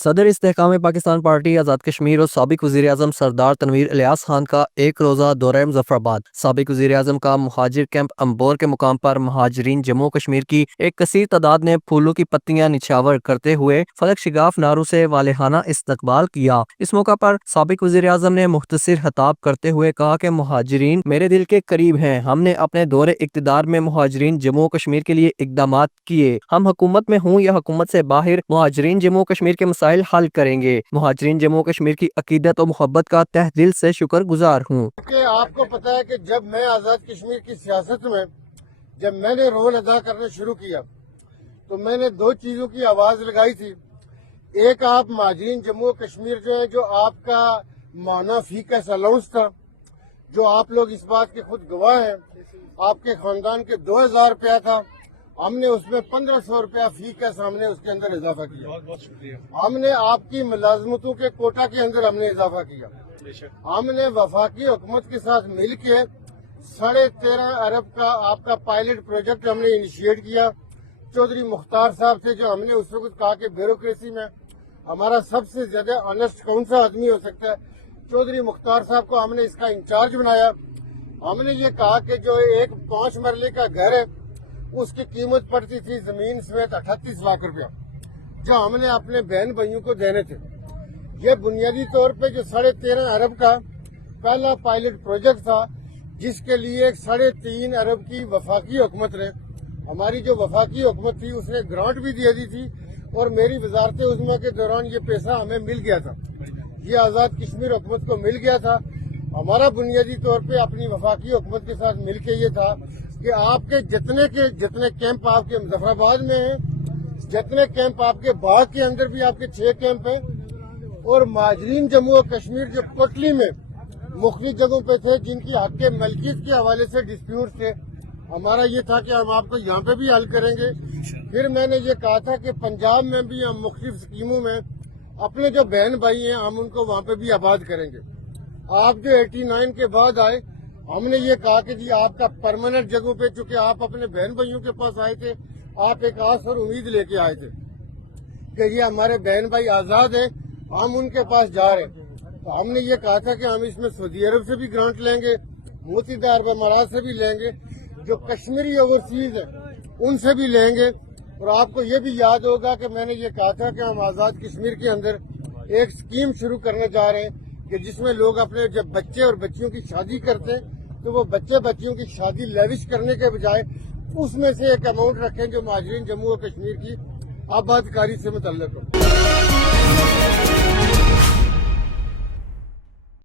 صدر استحکام پاکستان پارٹی آزاد کشمیر اور سابق وزیر اعظم سردار تنویر الیاس خان کا ایک روزہ دورہ مظفرآباد۔ سابق وزیر اعظم کا مہاجر کیمپ امبور کے مقام پر مہاجرین جموں کشمیر کی ایک کثیر تعداد نے پھولوں کی پتیاں نچھاور کرتے ہوئے فلک شگاف نعروں سے والہانہ استقبال کیا۔ اس موقع پر سابق وزیر اعظم نے مختصر خطاب کرتے ہوئے کہا کہ مہاجرین میرے دل کے قریب ہیں۔ ہم نے اپنے دور اقتدار میں مہاجرین جموں کشمیر کے لیے اقدامات کیے۔ ہم حکومت میں ہوں یا حکومت سے باہر، مہاجرین جموں کشمیر کے مسائل حل کریں گے۔ مہاجرین جموں کشمیر کی عقیدت و محبت کا تہ دل سے شکر گزار ہوں۔ کہ آپ کو پتا ہے کہ جب میں آزاد کشمیر کی سیاست میں جب میں نے رول ادا کرنا شروع کیا تو میں نے دو چیزوں کی آواز لگائی تھی۔ ایک آپ مہاجرین جموں کشمیر جو ہے، جو آپ کا ماہانہ فی کیس الاؤنس تھا، جو آپ لوگ اس بات کے خود گواہ ہیں، آپ کے خاندان کے 2000 روپیہ تھا، ہم نے اس میں 1500 روپیہ فی کیس ہم نے اس کے اندر اضافہ کیا۔ بہت بہت شکریہ۔ ہم نے آپ کی ملازمتوں کے کوٹا کے اندر ہم نے اضافہ کیا۔ ہم نے وفاقی حکومت کے ساتھ مل کے 13.5 ارب کا آپ کا پائلٹ پروجیکٹ ہم نے انیشیٹ کیا چودھری مختار صاحب سے، جو ہم نے اس وقت کہا کہ بیوروکریسی میں ہمارا سب سے زیادہ آنےسٹ کون سا آدمی ہو سکتا ہے، چودھری مختار صاحب کو ہم نے اس کا انچارج بنایا۔ ہم نے یہ کہا کہ جو ایک 5 مرلے کا گھر ہے اس کی قیمت پڑتی تھی زمین سمیت 38 لاکھ روپیہ، جو ہم نے اپنے بہن بھائیوں کو دینے تھے۔ یہ بنیادی طور پہ جو 13.5 ارب کا پہلا پائلٹ پروجیکٹ تھا، جس کے لیے 3.5 ارب کی وفاقی حکومت نے، ہماری جو وفاقی حکومت تھی اس نے گرانٹ بھی دے دی تھی، اور میری وزارت عظمیٰ کے دوران یہ پیسہ ہمیں مل گیا تھا، یہ آزاد کشمیر حکومت کو مل گیا تھا۔ ہمارا بنیادی طور پہ اپنی وفاقی حکومت کے ساتھ مل کے یہ تھا کہ آپ کے جتنے کیمپ آپ کے مظفرآباد میں ہیں، جتنے کیمپ آپ کے باغ کے اندر بھی آپ کے 6 کیمپ ہیں، اور مہاجرین جموں و کشمیر جو کوٹلی میں مختلف جگہوں پہ تھے جن کی حق کے ملکیت کے حوالے سے ڈسپیوٹ تھے، ہمارا یہ تھا کہ ہم آپ کو یہاں پہ بھی حل کریں گے۔ پھر میں نے یہ کہا تھا کہ پنجاب میں بھی ہم مختلف اسکیموں میں اپنے جو بہن بھائی ہیں ہم ان کو وہاں پہ بھی آباد کریں گے۔ آپ جو 89 کے بعد آئے، ہم نے یہ کہا کہ جی آپ کا پرماننٹ جگہوں پہ، چونکہ آپ اپنے بہن بھائیوں کے پاس آئے تھے، آپ ایک آس اور امید لے کے آئے تھے کہ یہ ہمارے بہن بھائی آزاد ہیں، ہم ان کے پاس جا رہے ہیں، تو ہم نے یہ کہا تھا کہ ہم اس میں سعودی عرب سے بھی گرانٹ لیں گے، متحدہ عرب امارات سے بھی لیں گے، جو کشمیری اوورسیز ہیں ان سے بھی لیں گے۔ اور آپ کو یہ بھی یاد ہوگا کہ میں نے یہ کہا تھا کہ ہم آزاد کشمیر کے اندر ایک اسکیم شروع کرنے جا رہے ہیں کہ جس میں لوگ اپنے جب بچے اور بچیوں کی شادی کرتے ہیں تو وہ بچے بچیوں کی شادی لیوش کرنے کے بجائے اس میں سے ایک اماؤنٹ رکھیں جو مہاجرین جموں و کشمیر کی آباد کاری سے متعلق ہو۔